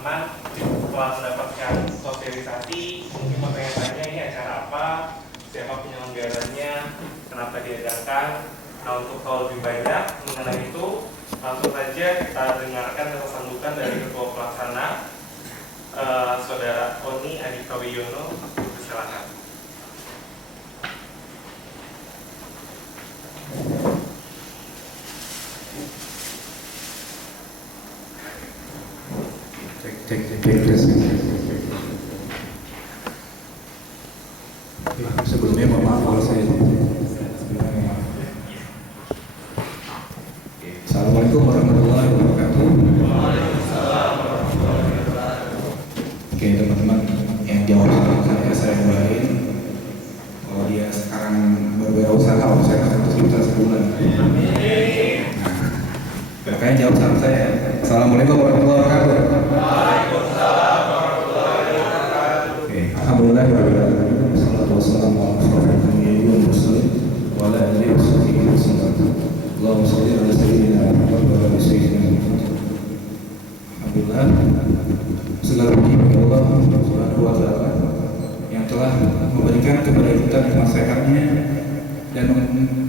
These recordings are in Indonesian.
teman-teman telah mendapatkan sosialisasi, mungkin bertanya-tanya ini acara apa, siapa penyelenggaranya, kenapa diadakan. Nah, untuk tahu lebih banyak mengenai itu, langsung saja kita dengarkan kata sambutan dari Ketua Pelaksana, Saudara Oni Adhika Wiono. Silakan. Sebelumnya mohon maaf kalau saya Assalamualaikum warahmatullahi wabarakatuh. Oke teman-teman yang jawab saya kembaliin. Kalau dia sekarang berwirausaha, saya kasih 100 juta sebulan. Nah, makanya jawab salam saya. Assalamualaikum warahmatullahi wabarakatuh. Waalaikumsalam warahmatullahi wabarakatuh. Oke, alhamdulillah wassalatu wassalamu ala rasulillah wa ala alihi wasallam. Allahumma shalli ala sayyidina Muhammad wa ala sayyidina Muhammad. Alhamdulillah, segala puji bagi Allah Subhanahu wa taala yang telah memberikan kepada kita nikmat sehatnya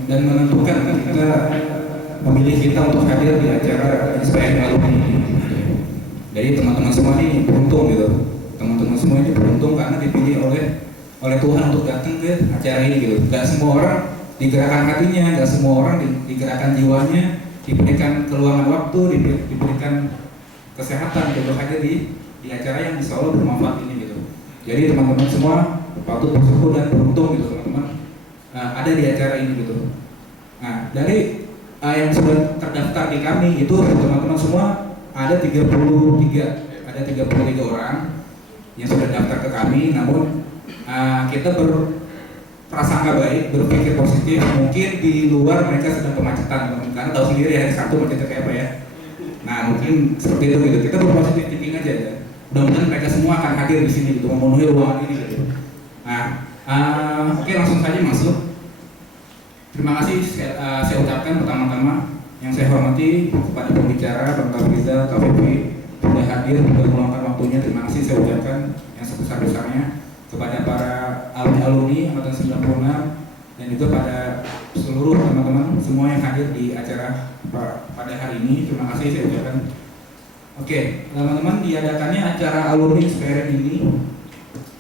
dan menentukan kita memilih kita untuk hadir di acara SPN Alumni. Jadi teman-teman semua ini beruntung gitu. Teman-teman semua ini beruntung karena dipilih oleh Tuhan untuk datang ke acara ini gitu. Gak semua orang digerakkan hatinya, gak semua orang digerakkan jiwanya, diberikan keluangan waktu, diberikan kesehatan untuk hadir di acara yang insya Allah bermanfaat ini gitu. Jadi teman-teman semua patut bersyukur dan beruntung gitu teman-teman ada di acara ini gitu. Nah dari yang sudah terdaftar di kami itu teman-teman semua ada 33 orang yang sudah daftar ke kami, namun kita berprasangka baik, berpikir positif. Mungkin di luar mereka sedang kemacetan, karena tahu sendiri hari Sabtu macetnya kayak apa ya. Nah mungkin seperti itu gitu. Kita berpositif thinking aja ya. Mudah-mudahan mereka semua akan hadir di sini untuk memenuhi ruangan ini gitu. Nah, oke langsung saja masuk. Terima kasih saya ucapkan pertama-tama yang saya hormati kepada pembicara Bang Riza KPP sudah hadir dan meluangkan waktunya. Terima kasih saya ucapkan yang sebesar-besarnya kepada para alumni angkatan 96 dan juga pada seluruh teman-teman semua yang hadir di acara pada hari ini. Terima kasih saya ucapkan. Oke, teman-teman, diadakannya acara alumni SPN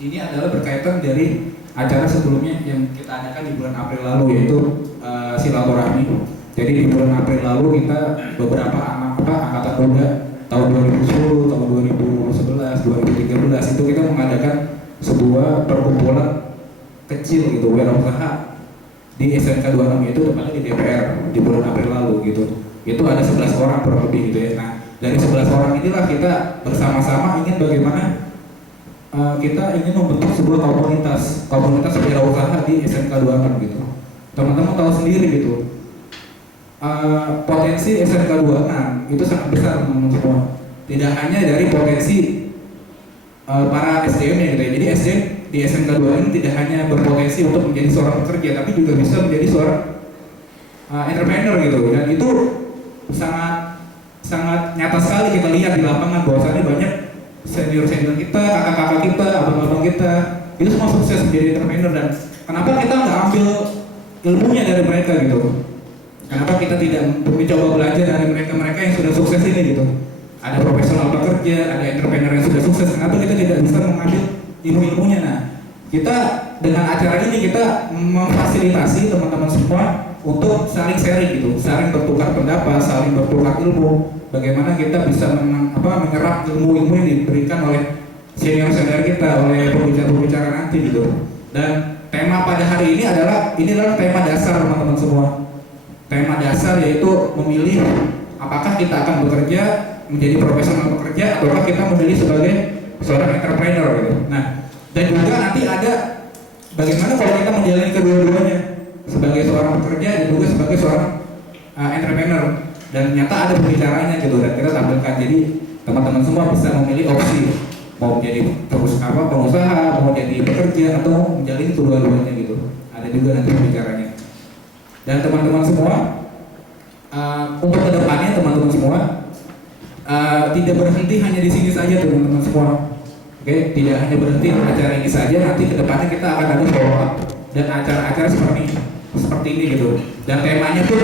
ini adalah berkaitan dari acara sebelumnya yang kita adakan di bulan April lalu, yaitu silaturahmi. Jadi di bulan April lalu kita beberapa angkatan muda tahun 2010, tahun 2011, 2013 itu kita mengadakan sebuah perkumpulan kecil gitu, wirausaha di SMK 26 itu tepatnya di DPR di bulan April lalu gitu. Itu ada 11 orang kurang lebih gitu ya. Nah, dari 11 orang inilah kita bersama-sama ingin bagaimana kita ingin membentuk sebuah komunitas wirausaha di SMK 26 gitu. Teman-teman tahu sendiri gitu. Potensi SMK 26 itu sangat besar teman-teman semua. Tidak hanya dari potensi para SDM ya gitu ya. Jadi SDM di SMK 2 ini tidak hanya berpotensi untuk menjadi seorang pekerja, tapi juga bisa menjadi seorang entrepreneur gitu. Dan itu sangat nyata sekali kita lihat di lapangan bahwasannya banyak senior kita, kakak-kakak kita, abang-abang kita itu semua sukses menjadi entrepreneur. Dan kenapa kita nggak ambil ilmunya dari mereka gitu? Kenapa kita tidak mencoba belajar dari mereka yang sudah sukses ini gitu? Ada profesional pekerja, ada entrepreneur yang sudah sukses. Kenapa kita tidak bisa mengambil ilmu-ilmunya? Nah, kita dengan acara ini kita memfasilitasi teman-teman semua untuk saling sharing gitu, saling bertukar pendapat, saling bertukar ilmu. Bagaimana kita bisa menyerap ilmu-ilmu yang diberikan oleh senior-senior kita, oleh pembicara-pembicara nanti gitu. Dan tema pada hari ini adalah tema dasar teman-teman semua. Tema dasar yaitu memilih apakah kita akan bekerja menjadi profesional pekerja ataukah kita memilih sebagai seorang entrepreneur gitu. Nah, dan juga nanti ada bagaimana kalau kita menjalani kedua-duanya sebagai seorang pekerja dan juga sebagai seorang entrepreneur. Dan nyata ada pembicaranya gitu dan kita tampilkan. Jadi teman-teman semua bisa memilih opsi mau menjadi pengusaha, mau jadi pekerja atau menjalani kedua-duanya gitu. Ada juga nanti pembicaranya. Dan teman-teman semua untuk kedepannya teman-teman semua tidak berhenti hanya di sini saja teman-teman semua. Oke, tidak hanya berhenti di acara ini saja, nanti kedepannya kita akan ada follow up dan acara-acara seperti ini gitu. Dan temanya pun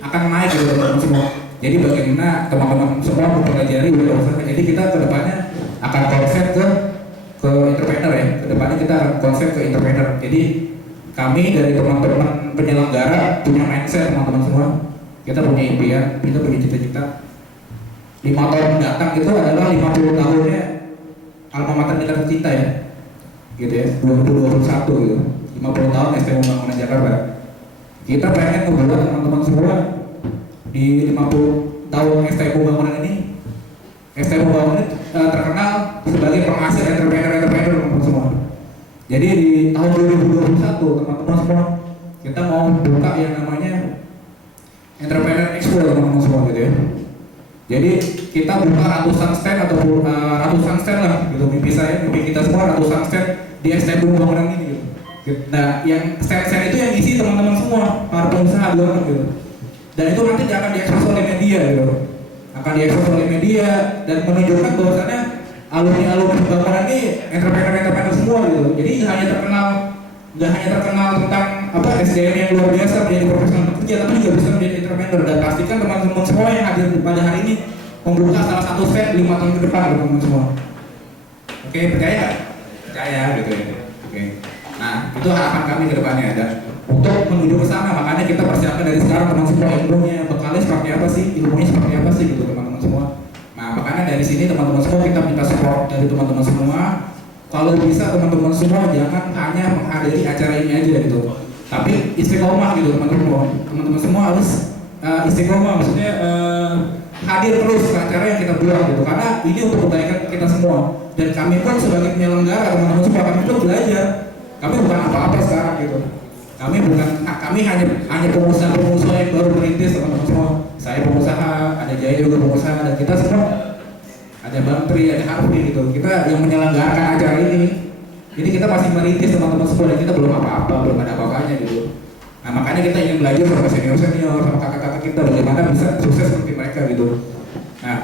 akan naik gitu teman-teman semua. Jadi bagaimana teman-teman semua mempelajari wirausaha. Jadi kita kedepannya akan konsep ke entrepreneur ya. Kedepannya kita akan konsep ke entrepreneur. Jadi kami dari teman-teman penyelenggara punya mindset teman-teman semua. Kita punya impian, kita punya cita-cita. 5 tahun mendatang itu adalah 50 tahunnya alma mater kita tercinta ya. Gitu ya, 2021 gitu. 50 tahun STM Pembangunan Jakarta. Kita pengen membuat teman-teman semua di 50 tahun STM Pembangunan ini, STM Pembangunan terkenal sebagai penghasil entrepreneur teman-teman semua. Jadi di tahun 2021 teman-teman semua kita mau buka yang namanya Entrepreneur Expo teman-teman semua gitu ya. Jadi kita buka ratusan stand atau ratusan stand lah gitu, mimpi kita semua ratusan stand di STM Pembangunan ini gitu. Nah, yang stand-stand itu yang isi teman-teman semua, para pengusaha gitu. Dan itu nanti akan diekspos oleh media gitu. Akan diekspos oleh media dan menunjukkan bahwasannya alumni-alumni pembangunan ini entrepreneur semua gitu. Jadi nggak hanya terkenal tentang SDM yang luar biasa menjadi profesional bekerja, tapi juga bisa menjadi entrepreneur. Dan pastikan teman-teman semua yang hadir pada hari ini membuka salah satu stand 5 tahun ke depan teman-teman semua. Oke, percaya nggak? Percaya gitu ya. Oke. Nah, itu harapan kami ke depannya. Dan untuk menuju ke sana, makanya kita persiapkan dari sekarang teman semua ilmunya, bekalnya seperti apa sih, ilmunya seperti apa sih gitu teman-teman semua. Nah, makanya dari sini teman-teman semua kita minta support dari teman-teman semua. Kalau bisa teman-teman semua jangan hanya menghadiri acara ini aja gitu, tapi istiqomah gitu teman-teman semua harus istiqomah, maksudnya hadir terus ke acara yang kita buat gitu, karena ini untuk kebaikan kita semua. Dan kami pun sebagai penyelenggara teman-teman semua, kami pun belajar, kami bukan apa-apa sekarang gitu. Kami hanya pengusaha yang baru merintis teman-teman semua. Saya pengusaha, ada Jaya juga pengusaha, dan kita semua ada Bang Tri, ada Harfi gitu. Kita yang menyelenggarakan acara ini kita masih merintis teman-teman semua, dan kita belum apa-apa, belum ada apa-apanya gitu. Nah, makanya kita ingin belajar sama senior-senior, sama kakak-kakak kita bagaimana bisa sukses seperti mereka gitu. Nah,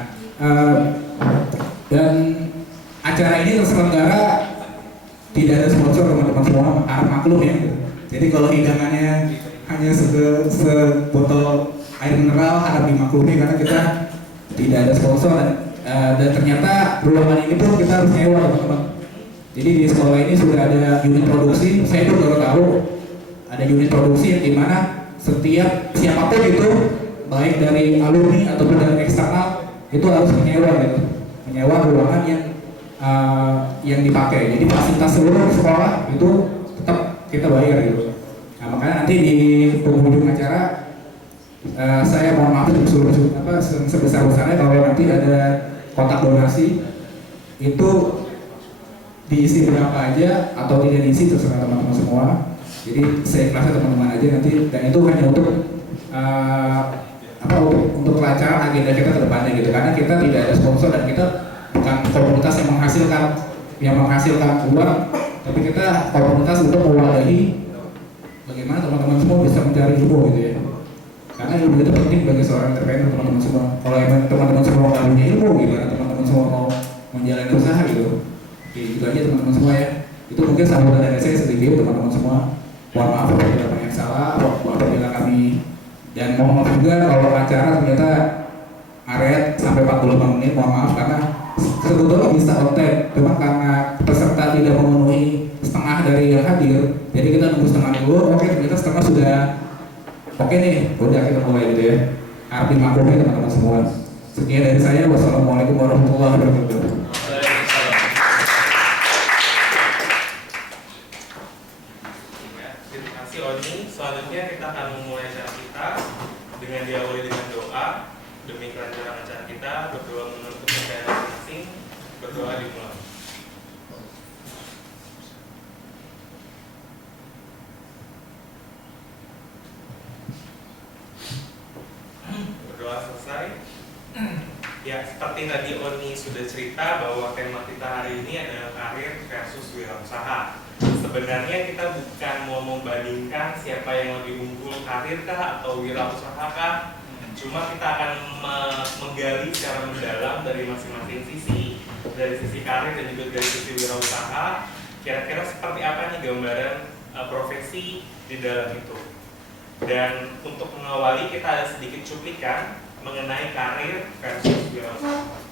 dan acara ini terselenggara tidak ada sponsor teman-teman semua, harap maklum ya gitu. Jadi kalau hidangannya hanya sebotol air mineral, harap dimaklumi karena kita tidak ada sponsor. Dan ternyata ruangan ini pun kita harus nyewa teman-teman. Jadi di sekolah ini sudah ada unit produksi, saya pun baru tahu ada unit produksi yang dimana setiap siapapun itu, baik dari alumni ataupun dari eksternal, itu harus menyewa ruangan yang dipakai. Jadi fasilitas seluruh sekolah itu tetap kita bayar gitu. Nah, makanya nanti di penghujung acara saya mohon maaf sebesar-besarnya kalau nanti ada kotak donasi itu diisi berapa aja atau tidak diisi terserah teman-teman semua. Jadi seikhlasnya teman-teman aja nanti, dan itu hanya untuk kelancaran agenda kita ke depannya gitu, karena kita tidak ada sponsor dan kita bukan komunitas yang menghasilkan uang, tapi kita komunitas untuk mewadahi bagaimana teman-teman semua bisa mencari ilmu gitu ya. Karena ilmu itu penting bagi seorang entrepreneur teman-teman semua. Kalau emang teman-teman semua nggak punya ilmu gitu, teman-teman semua mau menjalani usaha gitu, gitu aja teman-teman semua ya. Itu mungkin sambutan dari saya sedikit teman-teman semua. Mohon maaf apabila banyak salah, apabila kami, dan mohon maaf juga kalau acara ternyata ngaret sampai 45 menit, mohon maaf karena sebetulnya bisa on time, cuma karena peserta tidak memenuhi setengah dari yang hadir, jadi kita nunggu setengah dulu. Oke, ternyata setengah sudah oke nih, udah kita mulai gitu ya. Harap dimaklumi teman-teman semua. Sekian dari saya, wassalamualaikum warahmatullahi wabarakatuh. Terima kasih Oni. Selanjutnya kita akan memulai acara kita dengan diawali dengan doa demi kelancaran acara kita. Berdoa menurut kepercayaan masing-masing. Berdoa dimulai. Berdoa selesai. Ya, seperti tadi Oni sudah cerita bahwa tema kita hari ini adalah karir versus wirausaha. Sebenarnya kita bukan mau membandingkan siapa yang lebih unggul, karir kah atau wirausaha kah, Cuma kita akan menggali secara mendalam dari masing-masing sisi, dari sisi karir dan juga dari sisi wirausaha. Kira-kira seperti apa nih gambaran profesi di dalam itu. Dan untuk mengawali kita ada sedikit cuplikan mengenai karir versus wirausaha.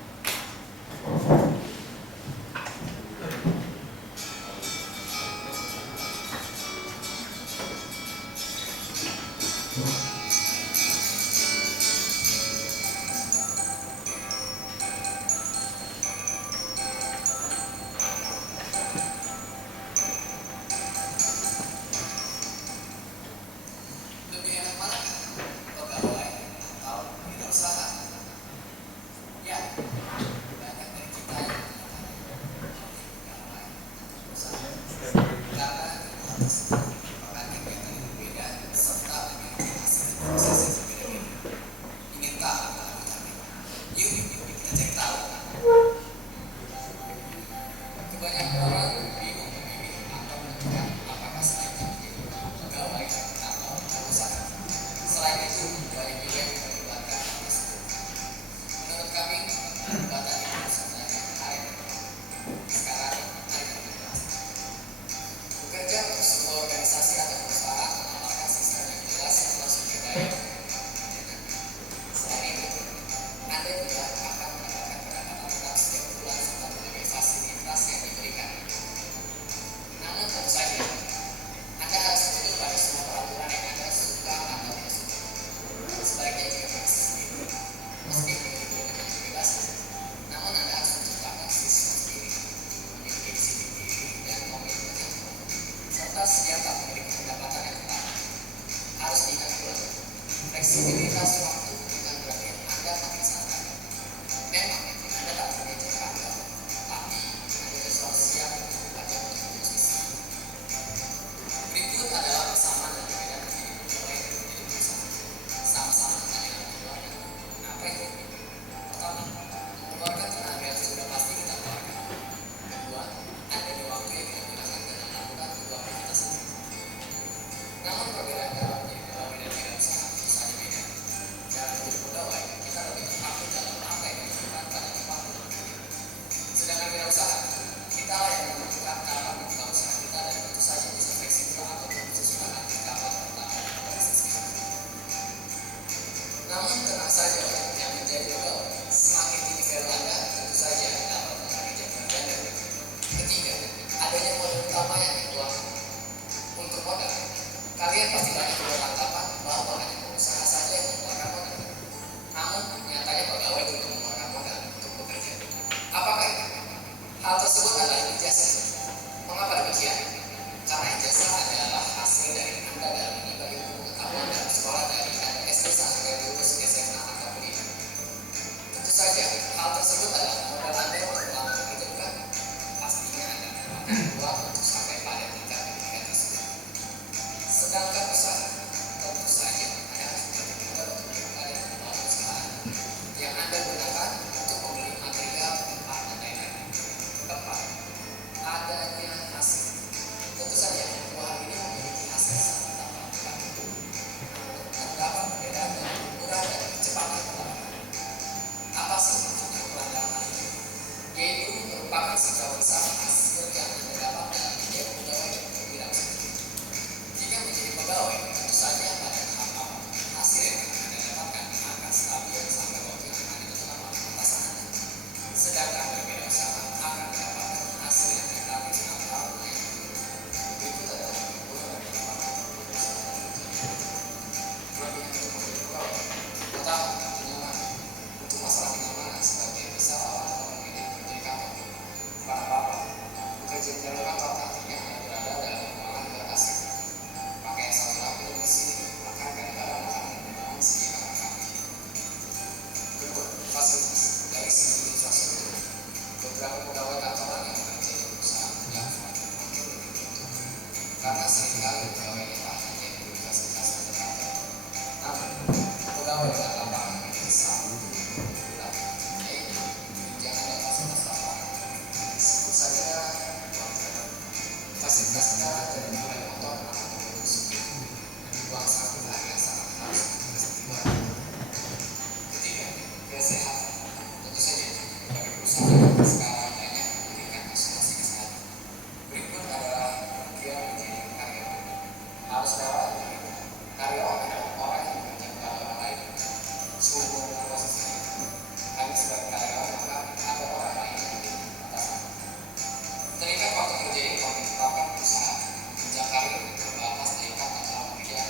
waktu kerja ini kami tetapkan berusaha jenjang karir terbatas tingkat antara pekerja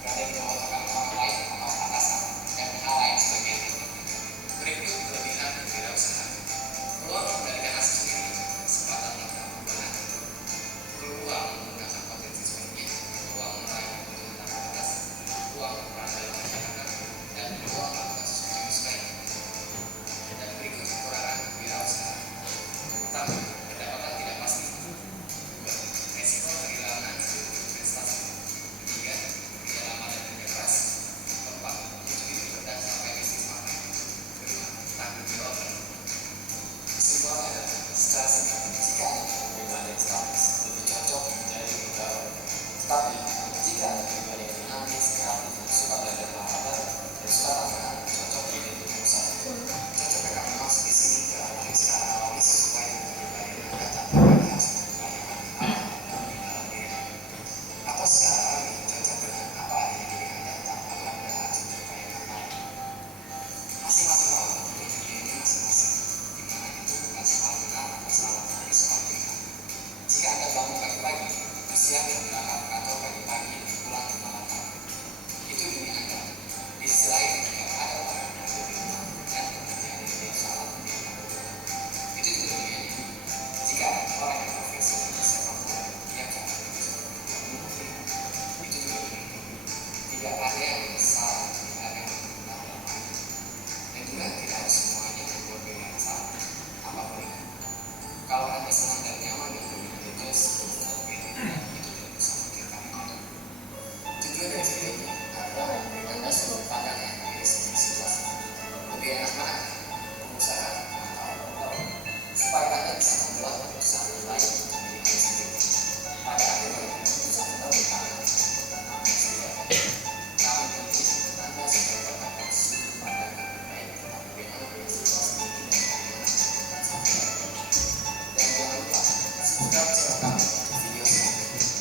berada di bawah rekan-rekan lain atau atasan dan hal lain sebagainya. Berikut kelebihan wirausaha. Peluang mengendalikan hasil sendiri, kesempatan melakukan perubahan, peluang menggunakan potensi suaminya, peluang meraih keuntungan atas, peluang berperan dalam masyarakat, dan peluang melakukan sesuatu yang disukai. Dan berikut kekurangan wirausaha. Pertama, pendapatan tidak pasti. Dua, resiko kehilangan seluruh investasi. Tiga, kerja lama dan kerja keras. Keempat, mutu hidup rendah sampai bisnis mati. Kelima, tanggung jawab penuh. Kesimpulannya adalah secara singkat, jika Anda pribadi yang statis, lebih cocok menjadi pegawai. Tetapi, jika Anda pribadi yang dinamis, kreatif, suka belajar hal baru, dan suka tantangan, cocok menjadi pengusaha. Cocok mereka memang di sini dialami secara alami sesuai dengan pribadi yang Anda tanpakan harus menggunakan alam di dalam diri Anda. Atau secara alami cocok dengan apa adanya diri Anda tanpa Anda harus mengupayakan lain. Masing-masing orang mempunyai dirinya masing-masing, di mana itu bukan soal benar atau salah, tapi soal pilihan. Jika Anda bangun pagi-pagi, bersiap dan berangkat ke kantor pagi-pagi dan pulang di malam hari, itu dunia Anda. Di sisi lain, jika ada orang yang berada di rumah dan bekerja di dunia salah dunia Anda, itu juga dunianya. Jika ada orang yang profesi di sepak bola, yang cara itu juga dunia. Tidak ada yang besar, tidak ada yang benar dalam hati. Dan juga tidak harus semuanya membuat pilihan yang salah, apapun itu. Kalau Anda senang dan nyaman dengan dunia itu sebelum berbeda, itu tidak bisa memikirkan Anda. Tujuan dari video ini adalah Anda selalu pandang yang dari segi situasi. Lebih enak mana? Pengusaha atau pegawai? Supaya Anda bisa membuat perusahaan yang lain menjadi diri sendiri. Pada akhirnya, perusahaan pegawai Anda akan tidak. Namun penting, Anda supaya mendapatkan sudut pandang yang terbaik tentang bagaimana situasi ini dan bagaimana sampai hari ini. Dan jangan lupa, subscribe channel kami untuk video selanjutnya.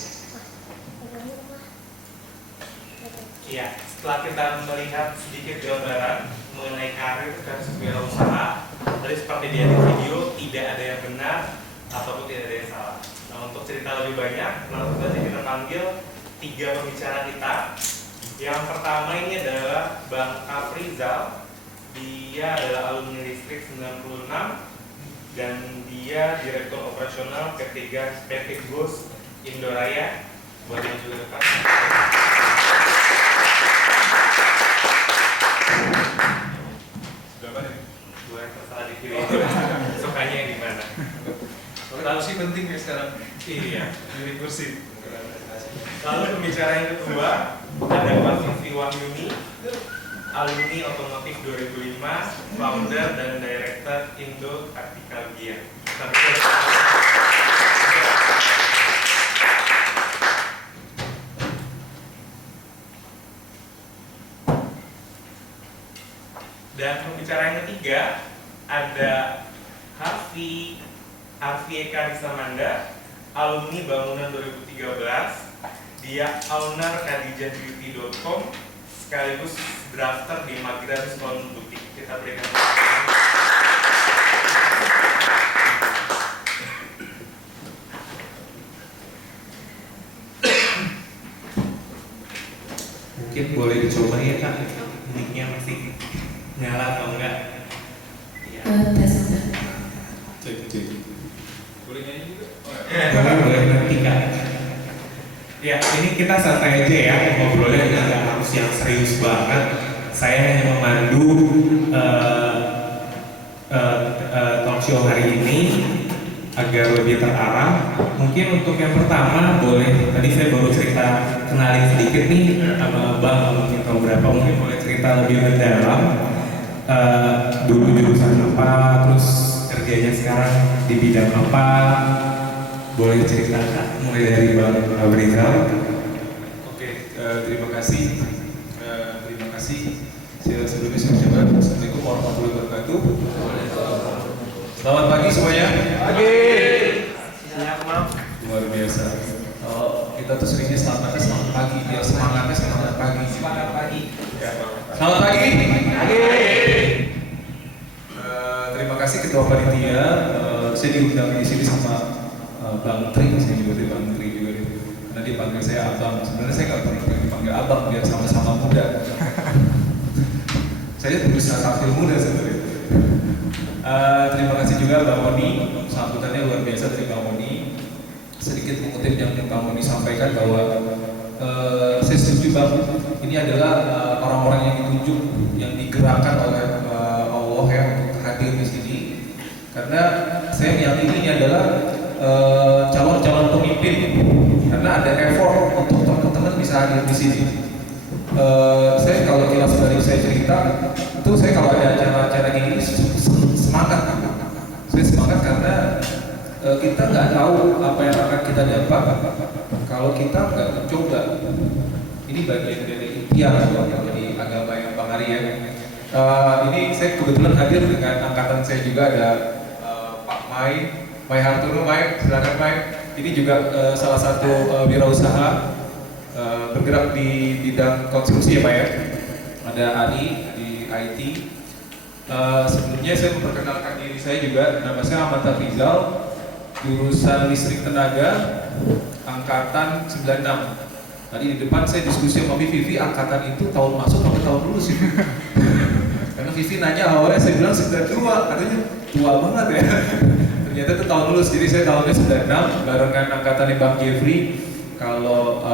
Iya, setelah kita melihat sedikit gambaran mengenai karir dan wirausaha, tadi seperti di video tidak ada yang benar ataupun tidak ada yang salah. Nah, untuk cerita lebih banyak, langsung saja kita panggil 3 pembicara kita. Yang pertama ini adalah Bang Afrizal. Dia adalah alumni listrik 96 dan dia direktur operasional PT GOS Indoraya. Buat yang juga dekat. Gue yang tersalah di kiri itu sukanya yang di mana? Kursi penting ya sekarang. Iya. Jadi kursi. Lalu pembicara yang kedua ada Pak Vivi Wahyuni, alumni otomotif 2005, founder dan director Indo Tactical Gear. Dan pembicara yang ketiga ada Harvey Eka Risamanda, alumni bangunan 2013. Dia owner kadijahbeauty.com sekaligus drafter di Magran Stone Boutique. Kita berikan mungkin boleh dicoba ya Kak, mic-nya masih nyala atau enggak? Iya. Cek. Boleh nyanyi juga? Boleh nanti Kak. Ya, ini kita santai aja ya, ngobrolnya nggak harus yang serius banget. Saya hanya memandu talk show hari ini agar lebih terarah. Mungkin untuk yang pertama boleh, tadi saya baru cerita kenalin sedikit nih sama Bang, mungkin tahu berapa, mungkin boleh cerita lebih mendalam dulu jurusan apa, terus kerjanya sekarang di bidang apa. Boleh ceritakan mulai dari Bang Afrizal. Oke, terima kasih. Sebelumnya saya ucapkan Assalamualaikum warahmatullahi wabarakatuh. Selamat pagi semuanya. Pagi. Siap, Bang. Luar biasa. Kita tuh seringnya selamat pagi. Ya semangatnya semangat pagi. Semangat pagi. Ya, selamat pagi. Pagi. Terima kasih Ketua Panitia. Saya diundang di sini sama Bang Tri, saya juga Bang Tri juga deh. Karena dia panggil saya abang. Sebenarnya saya nggak pernah dipanggil abang biar sama-sama muda. Saya berusaha tampil muda sebenarnya. Terima kasih juga Bang Moni, sambutannya luar biasa dari Bang Moni. Sedikit mengutip yang Bang Moni sampaikan bahwa saya setuju Bang, ini adalah orang-orang yang ditunjuk, yang digerakkan oleh Allah ya untuk hadir di sini. Karena saya meyakini ini adalah calon-calon pemimpin, karena ada effort untuk teman-teman bisa hadir di sini. Saya kalau kilas balik saya cerita, itu saya kalau ada acara-acara gini semangat. Saya semangat karena kita nggak tahu apa yang akan kita dapat kalau kita nggak mencoba. Ini bagian dari ikhtiar kalau di agama yang Bang Ari ya. Ini saya kebetulan hadir dengan angkatan saya juga ada Pak Mai Hartono. Mai, silakan Mai. Ini juga salah satu wirausaha bergerak di bidang konstruksi ya Pak ya. Ada Ari di IT. Sebelumnya saya memperkenalkan diri saya juga, nama saya Ahmad Rizal, jurusan listrik tenaga, angkatan 96. Tadi di depan saya diskusi sama Vivi, angkatan itu tahun masuk atau tahun lulus sih? Karena Vivi nanya awalnya, saya bilang 92, katanya tua banget ya. Ternyata itu tahun lulus, jadi saya tahunnya 96, barengan angkatan Bang Jeffrey. Kalau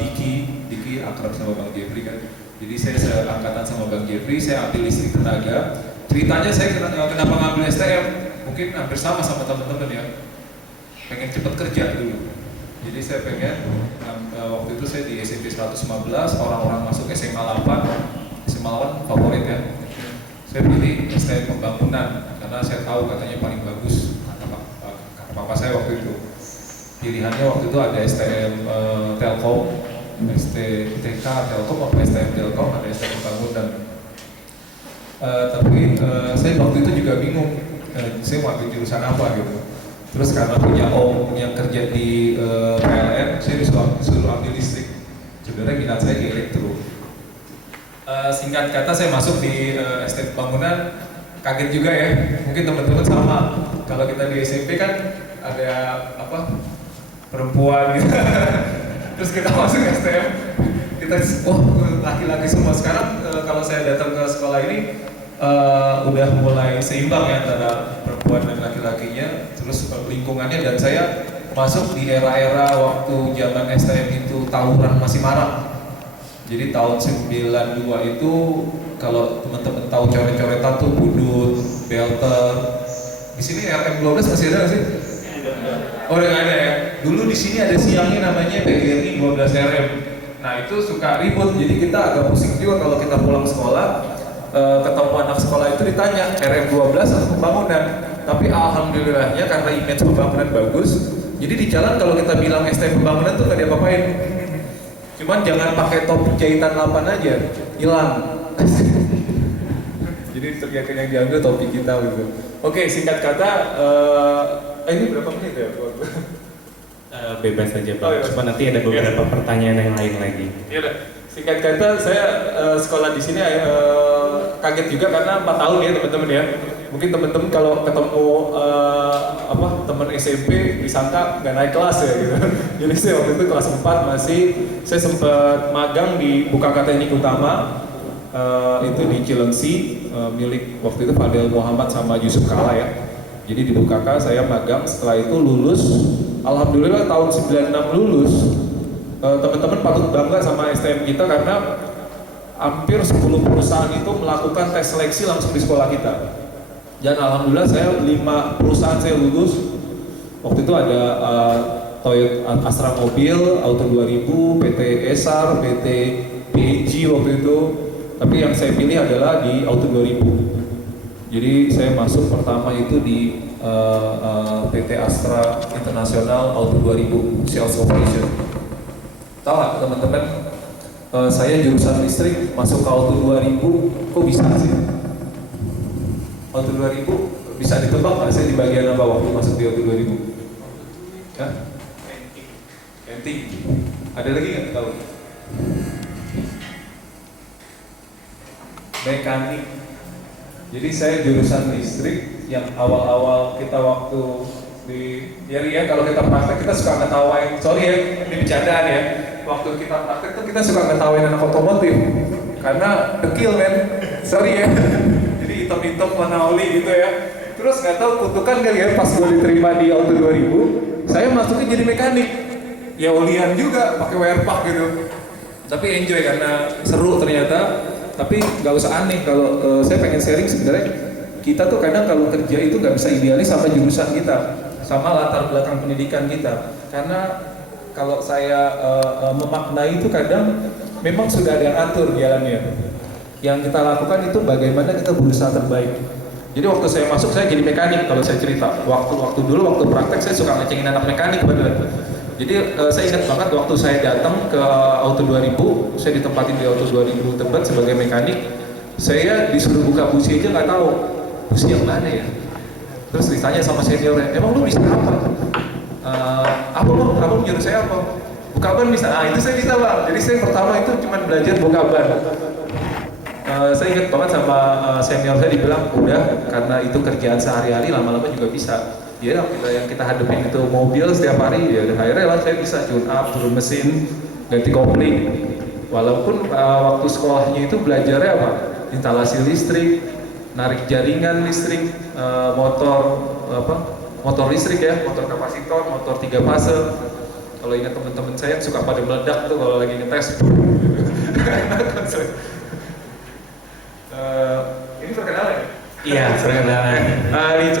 Diki akrab sama Bang Jeffrey kan. Jadi saya seangkatan sama Bang Jeffrey, saya ambil listrik tenaga. Ceritanya saya kenapa ngambil STM? Mungkin hampir sama teman-teman ya. Pengen cepet kerja dulu. Jadi saya pengen, waktu itu saya di SMP 115, orang-orang masuk SMA 8. SMA 8 favorit ya. Saya pilih STM pembangunan, karena saya tahu katanya paling bagus, kata papa saya waktu itu. Pilihannya waktu itu ada STM Telkom, STTK Telkom, apa STM Telkom, ada STM pembangunan. Tapi saya waktu itu juga bingung, saya mau ambil jurusan apa gitu. Terus karena punya om yang kerja di PLN, saya disuruh ambil listrik. Sebenarnya minat saya di elektro. Singkat kata saya masuk di STM pembangunan, kaget juga ya. Mungkin teman-teman sama. Kalau kita di SMP kan ada apa? Perempuan gitu. Terus kita masuk STM, kita laki-laki semua. Sekarang kalau saya datang ke sekolah ini udah mulai seimbang ya antara perempuan dan laki-lakinya, terus lingkungannya, dan saya masuk di era-era waktu zaman STM itu tawuran masih marak. Jadi tahun 92 itu kalau teman-teman tahu coret-coretan tuh budut, belter. Di sini RM12 masih ada nggak sih? Oh udah nggak ada ya. Dulu di sini ada siangnya namanya PGRI 12 RM. Nah itu suka ribut, jadi kita agak pusing juga kalau kita pulang sekolah, ketemu anak sekolah itu ditanya RM12 atau pembangunan. Tapi alhamdulillahnya karena image pembangunan bagus, jadi di jalan kalau kita bilang STM pembangunan tuh nggak diapa-apain. Cuman jangan pakai topi jahitan 8 aja, hilang. Jadi terlihat yang diambil topi kita gitu. Oke, singkat kata, ini berapa menit ya? Bebas saja Pak, Oh, iya. cuma nanti ada beberapa pertanyaan yang lain lagi. Iya dah. Singkat kata, saya sekolah di sini kaget juga karena 4 tahun ya teman-teman ya. Mungkin teman-teman kalau ketemu teman SMP disangka nggak naik kelas ya gitu. Jadi saya waktu itu kelas 4 saya sempat magang di Bukaka Teknik Utama, itu di Cilengsi, milik waktu itu Fadel Muhammad sama Yusuf Kala ya. Jadi di Bukaka saya magang, setelah itu lulus. Alhamdulillah tahun 96 lulus. Teman-teman patut bangga sama STM kita karena hampir 10 perusahaan itu melakukan tes seleksi langsung di sekolah kita. Dan alhamdulillah saya 5 perusahaan saya lulus. Waktu itu ada Toyota Astra Mobil, Auto 2000, PT Esar, PT PG waktu itu. Tapi yang saya pilih adalah di Auto 2000. Jadi saya masuk pertama itu di PT Astra International Auto 2000 Sales Operation. Tahu nggak teman-teman, saya jurusan listrik masuk ke Auto 2000, kok bisa sih? Auto 2000 bisa ditebak nggak saya di bagian apa waktu masuk di Auto 2000? Ya? Kenting. Ada lagi nggak tahu? Mekanik. Jadi saya jurusan listrik yang awal-awal kita waktu ya kalau kita praktek kita suka ngetawain, sorry ya ini bercandaan ya, waktu kita praktek tuh kita suka ngetawain anak otomotif karena dekil men, sorry ya, jadi hitam-hitam warna oli gitu ya. Terus nggak tahu kutukan kali ya, pas gue diterima di Auto 2000 saya masuknya jadi mekanik ya, olian juga pakai wear pack gitu, tapi enjoy karena seru ternyata. Tapi nggak usah aneh kalau saya pengen sharing sebenarnya kita tuh kadang kalau kerja itu nggak bisa idealis sama jurusan kita, sama latar belakang pendidikan kita. Karena kalau saya memaknai itu kadang memang sudah ada yang atur jalannya. Yang kita lakukan itu bagaimana kita berusaha terbaik. Jadi waktu saya masuk saya jadi mekanik kalau saya cerita. Waktu dulu waktu praktek saya suka ngecengin anak mekanik beneran. Jadi saya ingat banget waktu saya datang ke Auto 2000, saya ditempatin di Auto 2000 Tebet sebagai mekanik. Saya disuruh buka busi aja nggak tahu busi yang mana ya. Terus ditanya sama seniornya, emang lu bisa apa? Abang nyuruh saya apa? Buka ban bisa? Ah itu saya bisa bang. Jadi saya pertama itu cuma belajar buka ban. Saya ingat banget sama senior saya dibilang, udah karena itu kerjaan sehari-hari lama-lama juga bisa. Ya yang kita hadapin itu mobil setiap hari, ya akhirnya lah saya bisa tune up, turun mesin, ganti kopling. Walaupun waktu sekolahnya itu belajarnya apa? Instalasi listrik, narik jaringan listrik, motor listrik ya, motor kapasitor, motor 3 fase. Kalau ingat teman-teman saya suka pada meledak tuh kalau lagi ngetes. Ini perkenalan ya? Iya, perkenalan.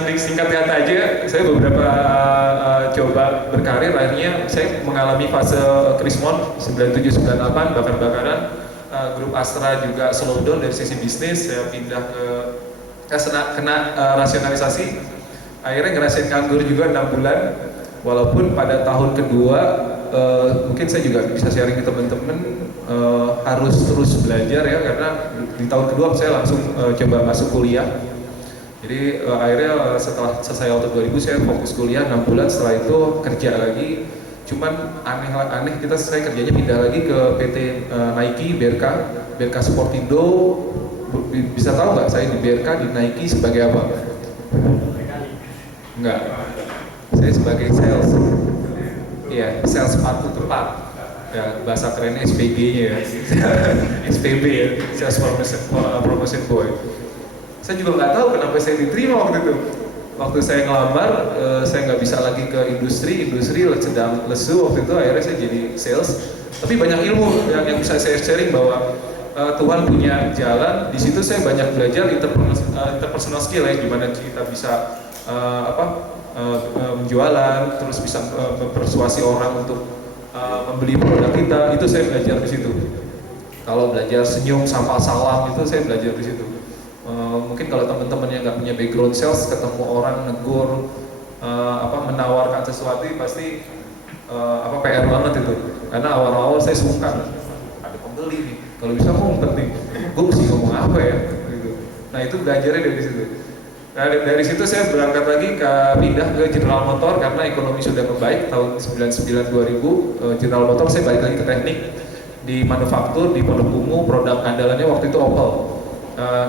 Di singkat kata aja, saya beberapa coba berkarir, akhirnya saya mengalami fase Krismon 97-98, bakar-bakaran, grup Astra juga slow down dari sisi bisnis, saya pindah ke kena rasionalisasi, akhirnya ngerasain nganggur juga 6 bulan, walaupun pada tahun kedua mungkin saya juga bisa sharing ke teman-teman, harus terus belajar ya, karena di tahun kedua saya langsung coba masuk kuliah. Jadi akhirnya setelah selesai Auto 2000 saya fokus kuliah 6 bulan, setelah itu kerja lagi. Cuman aneh saya kerjanya pindah lagi ke PT Nike, BRK Sportindo. Bisa tahu nggak saya di BRK, di Nike sebagai apa? Enggak, saya sebagai sales. Iya, sales sepatu tepat. Ya, bahasa kerennya SPG-nya ya. SPB ya, Sales Promotion Boy. Saya juga nggak tahu kenapa saya diterima waktu itu. Waktu saya ngelamar, saya nggak bisa lagi ke industri sedang lesu waktu itu, akhirnya saya jadi sales. Tapi banyak ilmu yang bisa saya sharing bahwa Tuhan punya jalan. Di situ saya banyak belajar interpersonal skill ya, gimana kita bisa jualan, terus bisa mempersuasi orang untuk membeli produk kita. Itu saya belajar di situ. Kalau belajar senyum, sapa salam itu saya belajar di situ. Mungkin kalau teman-teman yang nggak punya background sales, ketemu orang negur, menawarkan sesuatu pasti PR banget itu. Karena awal-awal saya sungkan, ada pembeli nih, kalau bisa ngomong penting, gue mesti ngomong apa ya? Gitu. Nah itu belajarnya dari situ. Nah dari situ saya berangkat lagi pindah ke General Motor karena ekonomi sudah membaik tahun 99-2000. General Motor saya balik lagi ke teknik di manufaktur di Pondok Ungu, produk andalannya waktu itu Opel.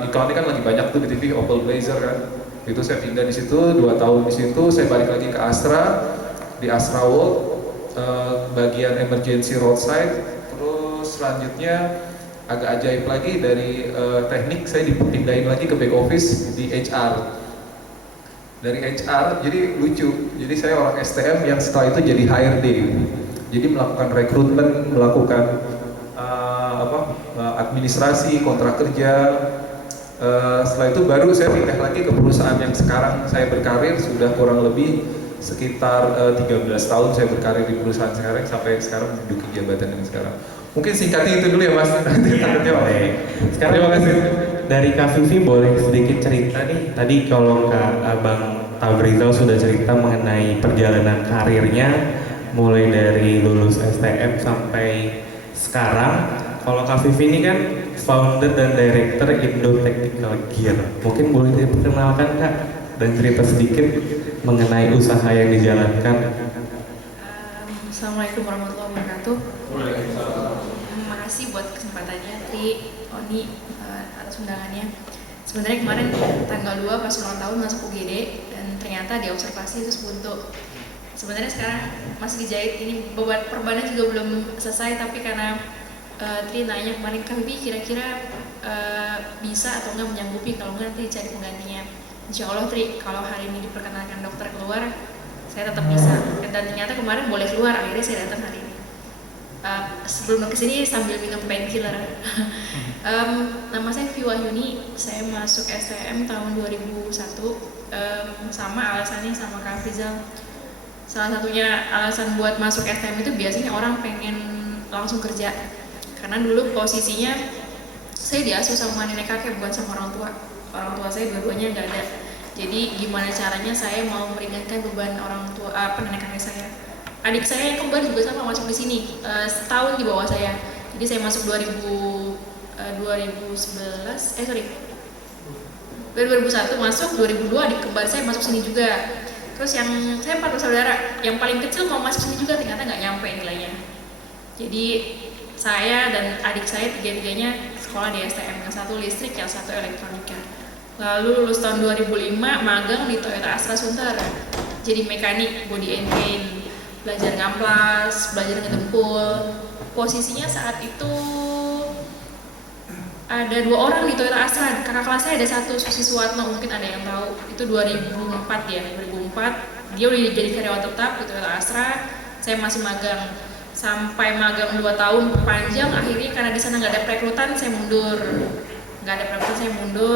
Iklannya kan lagi banyak tuh di TV, Opel Blazer kan. Itu saya pindah di situ 2 tahun di situ, saya balik lagi ke Astra, di Astra World, bagian emergency roadside. Terus selanjutnya agak ajaib lagi dari teknik saya dipindahin lagi ke back office di HR. Dari HR jadi lucu. Jadi saya orang STM yang setelah itu jadi HRD. Jadi melakukan rekrutmen, melakukan administrasi, kontrak kerja. Setelah itu baru saya pindah lagi ke perusahaan yang sekarang saya berkarir, sudah kurang lebih sekitar 13 tahun saya berkarir di perusahaan sekarang sampai sekarang menduduki jabatan yang sekarang. Mungkin singkatnya itu dulu ya Mas. Sekarang terima kasih. Dari Kak Vivi boleh sedikit cerita nih. Tadi kalau Bang Tafrizal sudah cerita mengenai perjalanan karirnya mulai dari lulus STM sampai sekarang. Kalau Kak Vivi ini kan founder dan director Indo Technical Gear. Mungkin boleh diperkenalkan Kak dan cerita sedikit mengenai usaha yang dijalankan. Assalamualaikum warahmatullahi wabarakatuh. Terima kasih buat kesempatannya Tri, Oni atas undangannya. Sebenarnya kemarin tanggal 2 pas ulang tahun masuk UGD dan ternyata diobservasi usus buntu. Sebenarnya sekarang masih dijahit, ini beban perbannya juga belum selesai, tapi karena Tri nanya kemarin, Kak Bibi kira-kira bisa atau enggak menyanggupi, kalau enggak nanti cari penggantinya. Insya Allah Tri, kalau hari ini diperkenankan dokter keluar, saya tetap bisa. Dan ternyata kemarin boleh keluar, akhirnya saya datang hari ini. Sebelum kesini sambil minum painkiller. Nama saya Fi Wahyuni, saya masuk STM tahun 2001. Sama alasannya sama Kak Frizal. Salah satunya alasan buat masuk STM itu biasanya orang pengen langsung kerja. Karena dulu posisinya saya diasuh sama nenek kakek, bukan sama orang tua. Orang tua saya dua-duanya nggak ada. Jadi gimana caranya saya mau meringankan beban orang tua, nenek kakek saya. Adik saya yang kembar juga sama masuk di sini, setahun di bawah saya. Jadi saya masuk 2001 masuk, 2002 adik kembar saya masuk sini juga. Terus yang saya 4 bersaudara, yang paling kecil mau masuk sini juga ternyata nggak nyampe nilainya. Jadi saya dan adik saya tiga-tiganya sekolah di STM, yang satu listrik, yang satu elektronika. Lalu lulus tahun 2005 magang di Toyota Astra Sunter, jadi mekanik body and paint, belajar ngamplas, belajar ngedempul. Posisinya saat itu ada 2 orang di Toyota Astra, kakak kelas saya ada satu, Susi Suwarno, mungkin ada yang tahu. Itu 2004 ya, 2004 dia udah jadi karyawan tetap di Toyota Astra, saya masih magang. Sampai magang 2 tahun panjang, akhirnya karena di sana nggak ada perekrutan, saya mundur.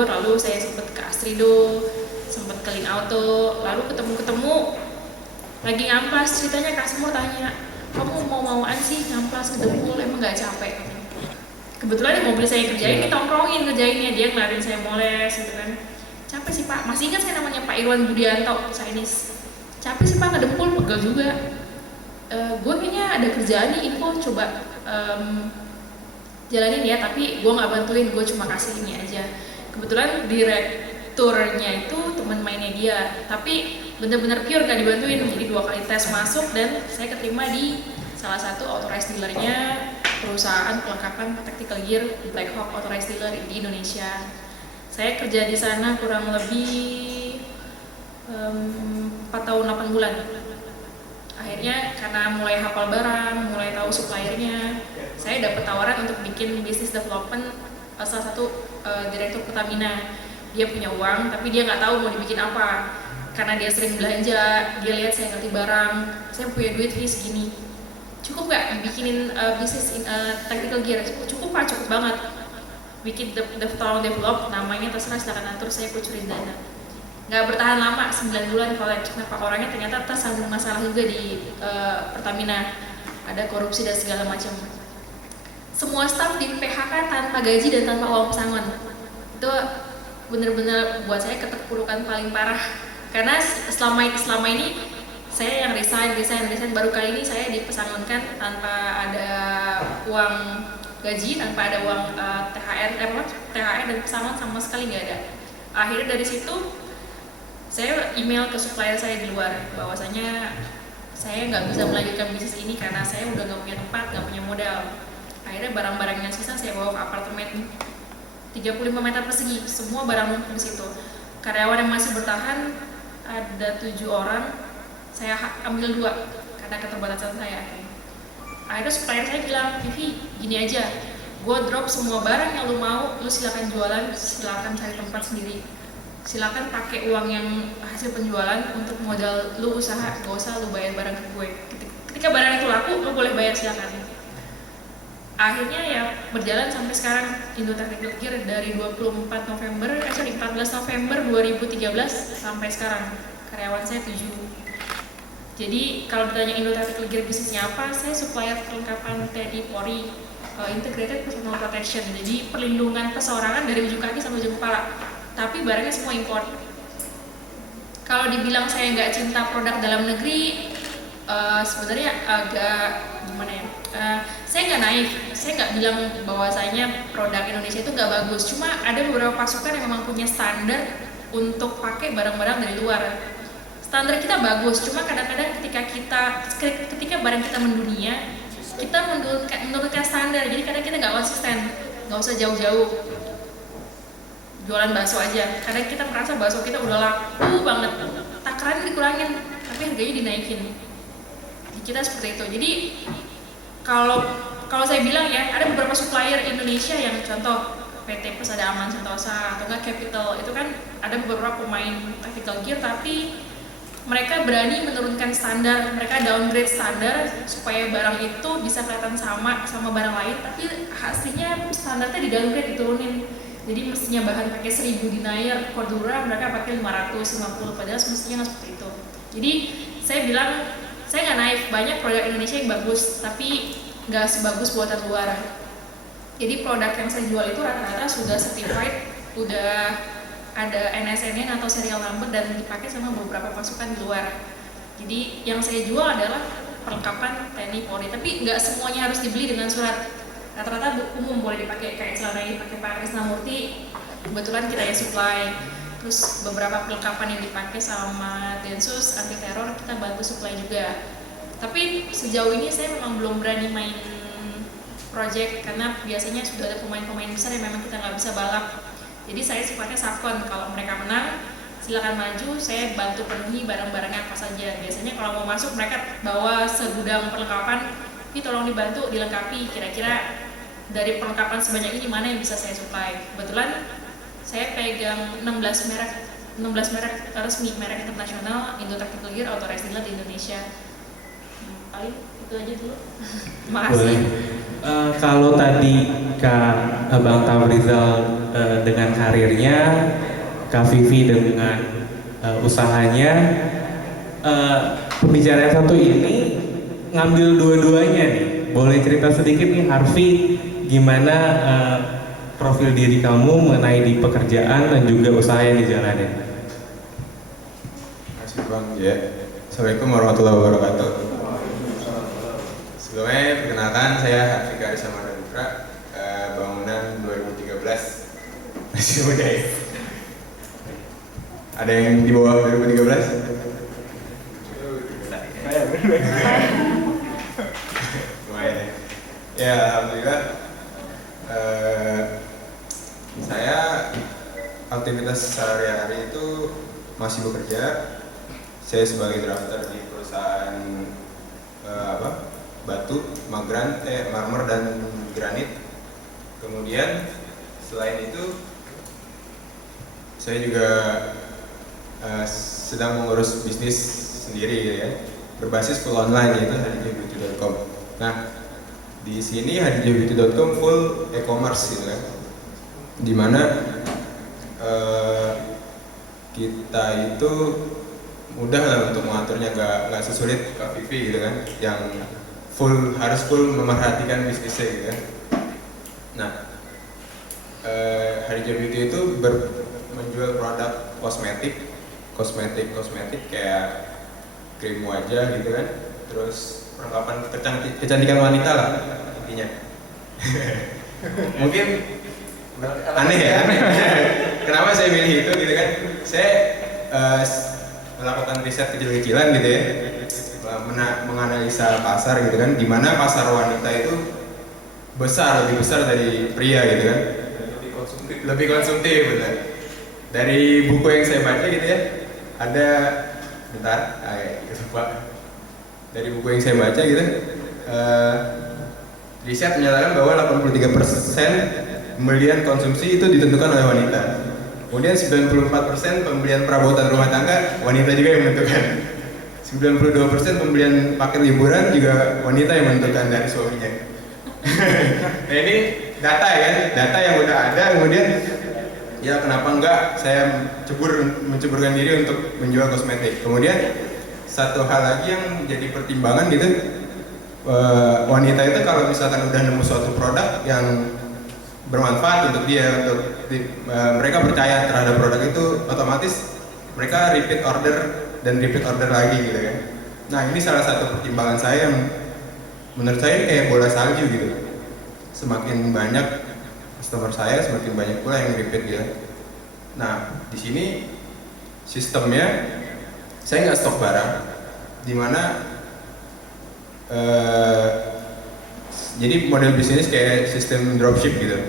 Lalu saya sempat ke Astrido, sempat ke Lin Auto, lalu ketemu lagi ngamplas. Ceritanya customer tanya, kamu mau-mauan sih ngamplas ngedempul, emang nggak capek? Kebetulan di mobil saya kerjain, ditongkrongin kerjainnya, dia ngelarin saya moles gitu kan. Capek sih Pak, masih ingat saya namanya Pak Irwan Budianto, Chinese. Capek sih Pak ngedempul, pegel juga. Gue kayaknya ada kerjaan nih, info coba jalanin ya, tapi gue nggak bantuin, gue cuma kasih ini aja. Kebetulan direkturnya itu teman mainnya dia, tapi bener-bener pure gak dibantuin. Jadi 2 kali tes masuk dan saya keterima di salah satu authorized dealernya perusahaan pelengkapan tactical gear Black Hawk authorized dealer di Indonesia. Saya kerja di sana kurang lebih 4 tahun 8 bulan. Akhirnya karena mulai hafal barang, mulai tahu suppliernya, saya dapat tawaran untuk bikin business development salah satu direktur Pertamina. Dia punya uang, tapi dia nggak tahu mau dibikin apa. Karena dia sering belanja, dia lihat saya ngerti barang, saya punya duit fee segini. Cukup nggak bikinin bisnis tactical gear? Cukup Pak, cukup banget. Bikin tolong develop, namanya terserah, silakan atur, saya kucurin dana. Nggak bertahan lama, 9 bulan collect. Nah, Pak orangnya ternyata tersandung masalah juga di Pertamina, ada korupsi dan segala macam. Semua staff di PHK tanpa gaji dan tanpa uang pesangon. Itu bener-bener buat saya keterpurukan paling parah. Karena selama ini saya yang resign, baru kali ini saya dipesangonkan tanpa ada uang gaji, tanpa ada uang THR dan pesangon sama sekali nggak ada. Akhirnya dari situ saya email ke supplier saya di luar bahwasanya saya nggak bisa melanjutkan bisnis ini karena saya udah nggak punya tempat, nggak punya modal. Akhirnya barang-barang yang sisa saya bawa ke apartemen 35 meter persegi, semua barang numpuk di situ. Karyawan yang masih bertahan ada 7 orang, saya ambil 2 karena keterbatasan saya. Akhirnya supplier saya bilang, Vivi gini aja, gue drop semua barang yang lu mau, lu silakan jualan, silakan cari tempat sendiri. Silakan pakai uang yang hasil penjualan untuk modal lu usaha, gak usah lu bayar barang ke gue. Ketika barang itu laku, lu boleh bayar, silakan. Akhirnya ya berjalan sampai sekarang. Indo Tactical Gear dari 14 November 2013 sampai sekarang. Karyawan saya 7. Jadi kalau ditanya Indo Tactical Gear bisnisnya apa, saya supplier perlengkapan TNI Polri, Integrated Personal Protection. Jadi perlindungan perorangan dari ujung kaki sampai ujung kepala. Tapi barangnya semua import. Kalau dibilang saya nggak cinta produk dalam negeri, sebenarnya agak gimana ya? Saya nggak naif, saya nggak bilang bahwasanya produk Indonesia itu nggak bagus. Cuma ada beberapa pasukan yang memang punya standar untuk pakai barang-barang dari luar. Standar kita bagus, cuma kadang-kadang ketika barang kita mendunia, kita menurunkan standar. Jadi kadang kita nggak konsisten, nggak usah jauh-jauh. Jualan bakso aja, kadang kita merasa bakso kita udah laku banget, takaran dikurangin tapi harganya dinaikin. Di kita seperti itu. Jadi kalau saya bilang ya, ada beberapa supplier Indonesia yang contoh PT Persada Aman Sentosa atau enggak Capital, itu kan ada beberapa pemain tactical gear tapi mereka berani menurunkan standar, mereka downgrade standar supaya barang itu bisa kelihatan sama barang lain, tapi hasilnya standarnya di downgrade, diturunin. Jadi mestinya bahan pakai 1000 denier Cordura, mereka pakai 550, padahal semestinya nggak seperti itu. Jadi saya bilang, saya nggak naif, banyak produk Indonesia yang bagus, tapi nggak sebagus buatan luar. Jadi produk yang saya jual itu rata-rata sudah certified, udah ada NSN atau serial number dan dipakai sama beberapa pasukan di luar. Jadi yang saya jual adalah perlengkapan TNI Polri, tapi nggak semuanya harus dibeli dengan surat. Rata-rata umum boleh dipakai, kayak celana yang dipakai Pak Krisnamurti, kebetulan kita yang supply. Terus beberapa perlengkapan yang dipakai sama Densus anti teror kita bantu supply juga. Tapi sejauh ini saya memang belum berani main project karena biasanya sudah ada pemain-pemain besar yang memang kita nggak bisa balap. Jadi saya sifatnya subkon, kalau mereka menang silakan maju, saya bantu penuhi barang-barangnya apa saja. Biasanya kalau mau masuk mereka bawa segudang perlengkapan, ini tolong dibantu dilengkapi, kira-kira dari perlengkapan sebanyak ini mana yang bisa saya supply. Kebetulan saya pegang 16 merek resmi, merek internasional Indo Tactical Gear Authorized Dealer di Indonesia. Paling itu aja dulu. Terima kasih. Kalau tadi Kak Bang Tamrizal dengan karirnya, Kak Vivi dengan usahanya, pembicara yang satu ini ngambil dua-duanya nih. Boleh cerita sedikit nih Harvey, gimana profil diri kamu mengenai di pekerjaan dan juga usaha yang dijalanin? Terima kasih Bang. Ya. Assalamualaikum warahmatullahi wabarakatuh. Sebelumnya perkenalkan, saya Harvey Karisa Mandanutra, bangunan 2013, masih muda ya. Ada yang di bawah 2013? Lumayan ya. Ya, alhamdulillah. Saya aktivitas sehari-hari itu masih bekerja. Saya sebagai drafter di perusahaan batu, marmer dan granit. Kemudian selain itu saya juga sedang mengurus bisnis sendiri ya, berbasis full online, yaitu hadijahbeauty.com. Nah, di sini hadijahbeauty.com full e-commerce gitu kan, dimana kita itu mudah lah untuk mengaturnya, nggak sesulit Kak Vivi gitu kan, yang harus full memerhatikan bisnisnya gitu kan. Nah, Hadijah Beauty itu menjual produk kosmetik kayak krim wajah gitu kan, terus perlengkapan kecantikan wanita lah intinya. Mungkin aneh ya, kenapa saya milih itu gitu kan? Saya melakukan riset kecil-kecilan gitu ya, menganalisa pasar gitu kan, di mana pasar wanita itu lebih besar dari pria gitu kan, lebih konsumtif benar. Dari buku yang saya baca gitu ya, ada dari buku yang saya baca gitu, riset menyatakan bahwa 83% pembelian konsumsi itu ditentukan oleh wanita. Kemudian 94% pembelian perabotan rumah tangga wanita juga yang menentukan. 92% pembelian paket liburan juga wanita yang menentukan dari suaminya. Nah ini data ya kan, data yang udah ada. Kemudian ya kenapa enggak saya menceburkan diri untuk menjual kosmetik. Kemudian satu hal lagi yang jadi pertimbangan gitu, wanita itu kalau misalkan udah nemu suatu produk yang bermanfaat untuk dia, mereka percaya terhadap produk itu, otomatis mereka repeat order lagi gitu kan. Nah ini salah satu pertimbangan saya yang menurut saya kayak bola salju gitu. Semakin banyak customer saya, semakin banyak pula yang repeat gitu. Nah di sini sistemnya saya nggak stok barang, dimana jadi model bisnis kayak sistem dropship gitu.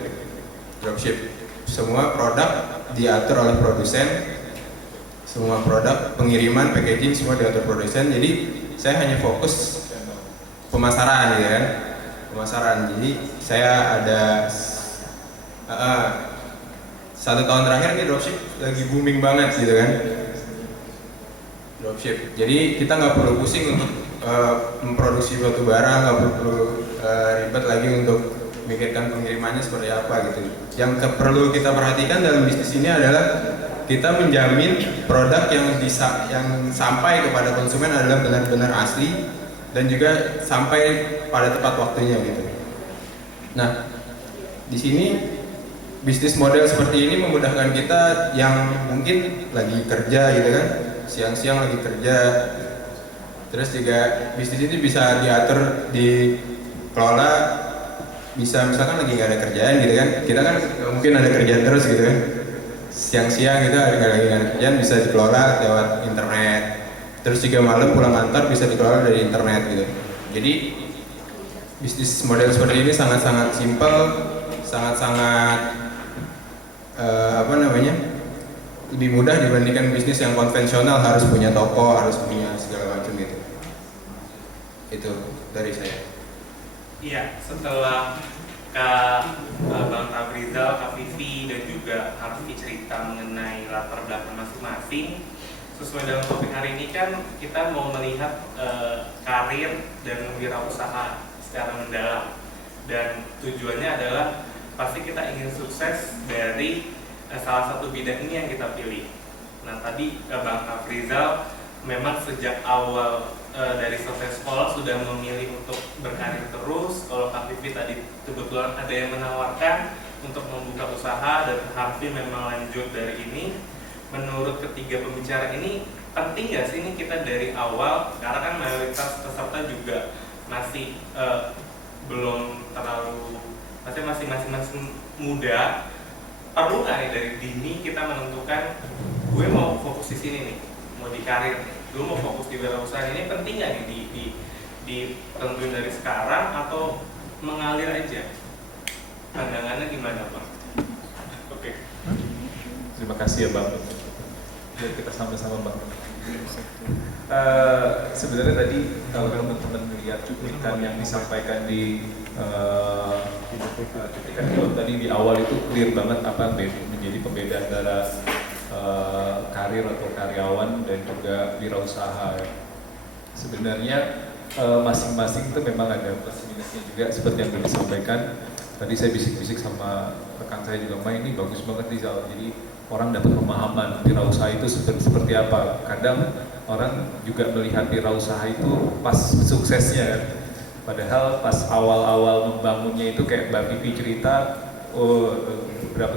Dropship, semua produk diatur oleh produsen, semua produk, pengiriman, packaging semua diatur produsen. Jadi saya hanya fokus pemasaran gitu kan, pemasaran. Jadi saya ada 1 tahun terakhir ini dropship lagi booming banget gitu kan, dropship. Jadi kita nggak perlu pusing untuk memproduksi suatu barang, nggak perlu ribet lagi untuk memikirkan pengirimannya seperti apa gitu. Yang perlu kita perhatikan dalam bisnis ini adalah kita menjamin produk yang sampai kepada konsumen adalah benar-benar asli dan juga sampai pada tepat waktunya gitu. Nah, di sini bisnis model seperti ini memudahkan kita yang mungkin lagi kerja gitu kan, siang-siang lagi kerja. Terus juga bisnis ini bisa diatur, dikelola, bisa misalkan lagi nggak ada kerjaan gitu kan, kita kan mungkin ada kerjaan terus gitu kan, siang-siang gitu lagi nggak ada kerjaan bisa dikelola lewat internet. Terus juga malam pulang kantor bisa dikelola dari internet gitu. Jadi bisnis model seperti ini sangat-sangat simpel, sangat-sangat lebih mudah dibandingkan bisnis yang konvensional, harus punya toko, harus punya segala macam gitu. Itu dari saya. Iya, setelah Bang Afrizal, Kak Vivi, dan juga Harvey cerita mengenai latar belakang masing-masing, sesuai dengan topik hari ini kan kita mau melihat karir dan wirausaha secara mendalam, dan tujuannya adalah pasti kita ingin sukses dari salah satu bidang ini yang kita pilih. Nah, tadi Bang Afrizal memang sejak awal dari selesai sekolah sudah memilih untuk berkarir terus. Kalau Kak Vivi tadi kebetulan ada yang menawarkan untuk membuka usaha, dan Harvey memang lanjut dari ini. Menurut ketiga pembicara ini, penting nggak sih ini kita dari awal, karena kan mayoritas peserta juga masih belum terlalu, masih muda. Perlu nggak nih dari dini kita menentukan gue mau fokus di sini nih, mau di karir nih, gue mau fokus di wirausaha ini, penting nggak nih ditentuin dari sekarang atau mengalir aja? Pandangannya gimana, Bang? Oke. Terima kasih ya Bang. Biar kita sama-sama Bang. Sebenarnya tadi kalau teman-teman melihat cuplikan yang disampaikan di cuplikan tadi di awal itu clear banget apa yang menjadi pembeda antara karir atau karyawan dan juga wirausaha. Sebenarnya masing-masing itu memang ada plus minusnya juga seperti yang disampaikan. Tadi saya bisik-bisik sama rekan saya juga, ini bagus banget Rizal. Jadi orang dapat pemahaman wirausaha itu seperti apa. Kadang orang juga melihat wirausaha itu pas suksesnya kan. Padahal pas awal-awal membangunnya itu kayak Mbak Vivi cerita,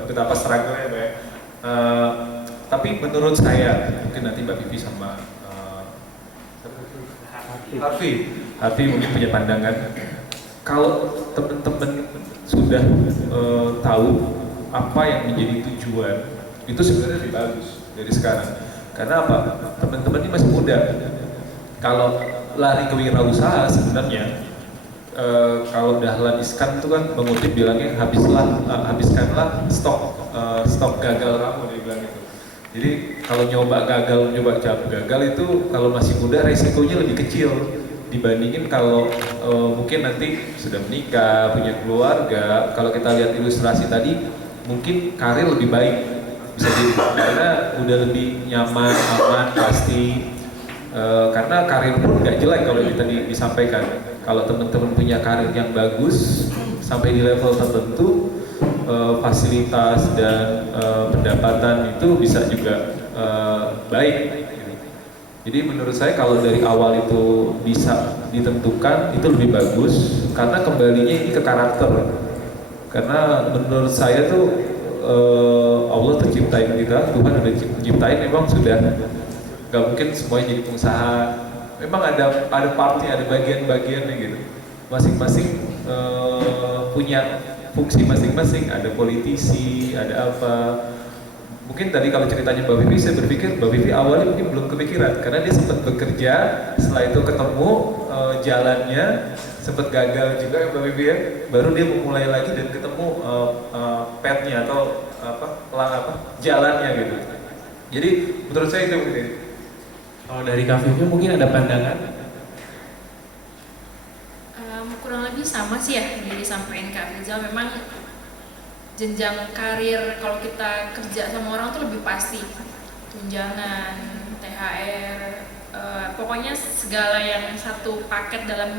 betapa struggle-nya Mbak. Tapi menurut saya, mungkin nanti Mbak Vivi sama Harvey mungkin punya pandangan. Kalau teman-teman sudah tahu apa yang menjadi tujuan, itu sebenarnya lebih bagus dari sekarang. Karena apa? Teman-teman ini masih muda. Kalau lari ke wirausaha sebenarnya, kalau Dahlan Iskan itu kan mengutip bilangnya habiskanlah stok gagal kamu, dia bilang gitu. Jadi kalau nyoba gagal itu kalau masih muda resikonya lebih kecil dibandingin kalau mungkin nanti sudah menikah, punya keluarga. Kalau kita lihat ilustrasi tadi, mungkin karir lebih baik bisa jadi karena udah lebih nyaman, aman, pasti. Karena karir pun nggak jelek kalau kita disampaikan. Kalau teman-teman punya karir yang bagus sampai di level tertentu, fasilitas dan pendapatan itu bisa juga baik. Jadi menurut saya kalau dari awal itu bisa ditentukan itu lebih bagus, karena kembalinya ini ke karakter. Karena menurut saya tuh Allah terciptain kita, Tuhan udah ciptain memang sudah nggak mungkin semuanya jadi pengusaha. Memang ada partnya, ada bagian-bagiannya gitu. Masing-masing punya fungsi masing-masing. Ada politisi, ada apa. Mungkin tadi kalau ceritanya Mbak Vivi, saya berpikir Mbak Vivi awalnya mungkin belum kepikiran karena dia sempat bekerja, setelah itu ketemu jalannya, sempat gagal juga Mbak Vivi ya, baru dia memulai lagi dan ketemu petnya atau jalannya gitu. Jadi menurut saya itu mungkin. Kalau dari Kak Vivi mungkin ada pandangan? Kurang lebih sama sih ya yang disampaikan Kak Rizal. Memang jenjang karir kalau kita kerja sama orang tuh lebih pasti, tunjangan, THR, pokoknya segala yang satu paket dalam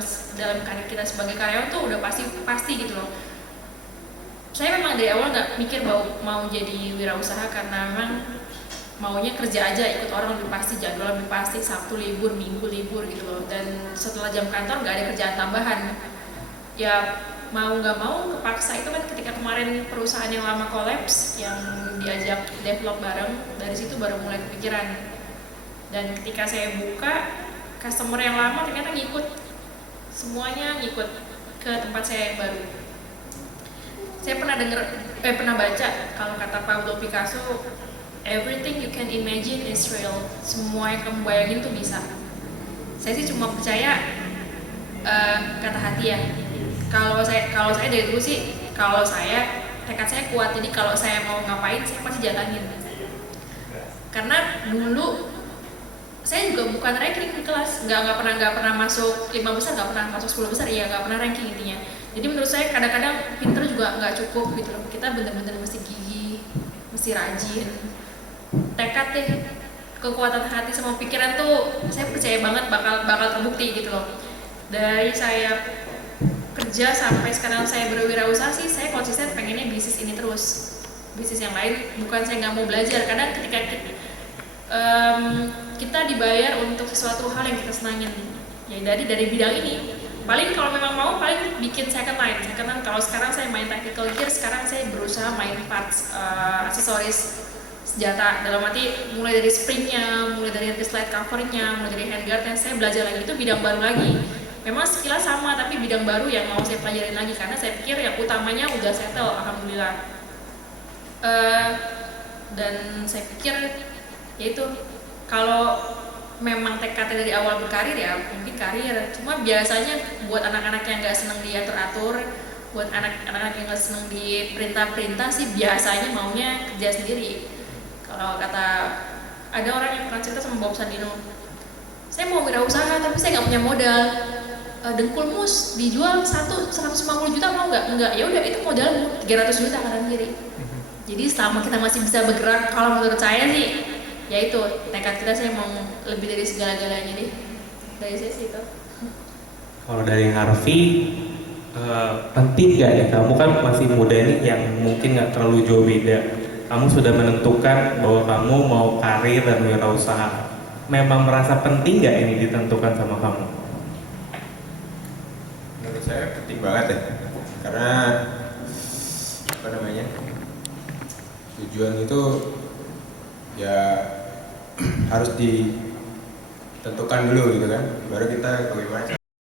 karir kita sebagai karyawan tuh udah pasti gitu loh. Saya memang dari awal nggak mikir bahwa mau jadi wirausaha karena memang maunya kerja aja, ikut orang lebih pasti, jadwal lebih pasti, Sabtu libur, Minggu libur gitu loh. Dan setelah jam kantor nggak ada kerjaan tambahan. Ya mau nggak mau kepaksa. Itu kan ketika kemarin perusahaan yang lama kolaps, yang diajak develop bareng, dari situ baru mulai kepikiran. Dan ketika saya buka, customer yang lama ternyata ngikut, semuanya ngikut ke tempat saya yang baru. Saya pernah baca kalau kata Pablo Picasso, everything you can imagine is real. Semua yang kamu bayangin tuh bisa. Saya sih cuma percaya kata hati ya. Kalau saya dari dulu sih, kalau saya tekad saya kuat. Jadi kalau saya mau ngapain, saya pasti jalanin. Karena dulu saya juga bukan ranking di kelas, nggak pernah masuk 5 besar, nggak pernah masuk 10 besar, ya nggak pernah ranking intinya. Jadi menurut saya kadang-kadang pinter juga nggak cukup gitu loh. Kita bener-bener mesti gigih, mesti rajin, tekad deh, kekuatan hati sama pikiran tuh saya percaya banget bakal terbukti gitu loh. Dari saya kerja sampai sekarang saya berwirausaha sih, saya konsisten pengennya bisnis ini terus. Bisnis yang lain bukan saya nggak mau belajar, kadang ketika kita dibayar untuk sesuatu hal yang kita senangin, ya dari bidang ini. Paling kalau memang mau, paling bikin second line. Kalau sekarang saya main tactical gear, sekarang saya berusaha main parts, aksesoris senjata, dalam arti mulai dari springnya, mulai dari slide covernya, mulai dari handguardnya. Saya belajar lagi, itu bidang baru lagi. Memang skillnya sama, tapi bidang baru yang mau saya pelajarin lagi, karena saya pikir yang utamanya udah settle, alhamdulillah. Dan saya pikir yaitu kalau memang tekadnya dari awal berkarir ya mungkin karir. Cuma biasanya buat anak-anak yang nggak seneng diatur-atur, buat anak-anak yang nggak seneng diperintah-perintah sih biasanya maunya kerja sendiri. Kalau kata ada orang yang pernah cerita sama Bob Sandino, saya mau wirausaha tapi saya nggak punya modal. Dengkul mus dijual 150 juta mau nggak? Enggak. Ya udah, itu modalmu 300 juta kanan kiri. Jadi selama kita masih bisa bergerak, kalau menurut saya sih ya itu tekad kita, saya mau lebih dari segala-galanya deh. Dari saya sih itu. Kalau dari Harvey, penting gak ya, kamu kan masih muda nih yang mungkin gak terlalu jauh beda. Kamu sudah menentukan bahwa kamu mau karir dan wirausaha. Memang merasa penting gak ini ditentukan sama kamu? Menurut saya penting banget ya, karena tujuan itu ya harus ditentukan dulu gitu kan, baru kita bagaimana cara